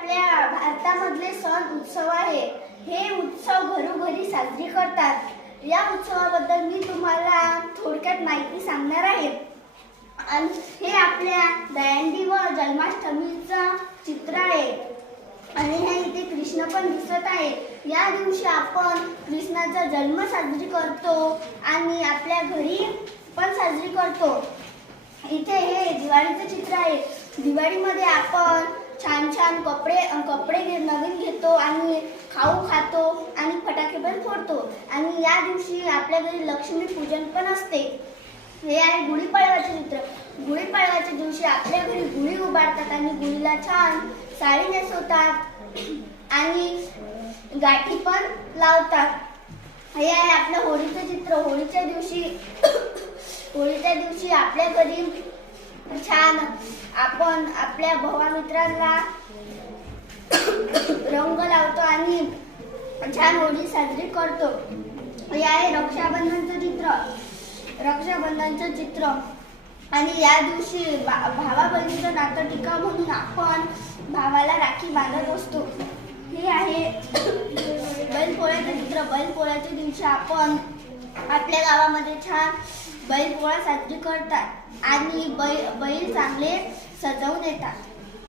आपल्या भारतामधले सण उत्सव आहे। हे उत्सव घरोघरी साजरी करतात। या उत्सवाबद्दल मी तुम्हाला थोडक्यात माहिती सांगणार आहे। आणि हे आपल्या दहीहंडी व जन्माष्टमीचं चित्र आहे। आणि हे इथे कृष्ण पण दिसत आहे। या दिवशी आपण कृष्णाचा जन्म साजरी करतो आणि आपल्या घरी पण साजरी करतो। इथे हे दिवाळीचं चित्र आहे। दिवाळीमध्ये आपण छान छान कपडे नवीन घेतो आणि खाऊ खातो आणि फटाके पण फोडतो। आणि या दिवशी आपल्या घरी लक्ष्मी पूजन पण असते। हे आहे गुढीपाडव्याचे चित्र। गुढीपाडव्याच्या दिवशी आपल्या घरी गुढी उभारतात आणि गुढीला छान साडी नेसवतात आणि गाठी पण लावतात। हे आहे आपलं होळीचं चित्र। होळीच्या दिवशी आपल्या घरी छान आपण आपल्या भावा मित्रांना रंग लावतो आणि छान होळी साजरी करतो। हे आहे रक्षाबंधनचं चित्र। आणि या दिवशी भावा बहिणीचं नातं टिकावं म्हणून आपण भावाला राखी बांधत असतो। हे आहे बैलपोळ्याचं चित्र। बैलपोळ्याच्या दिवशी आपण आपल्या गावामध्ये छान बैलपोळा साजरी करतात आणि बैल चांगले सजवून येतात।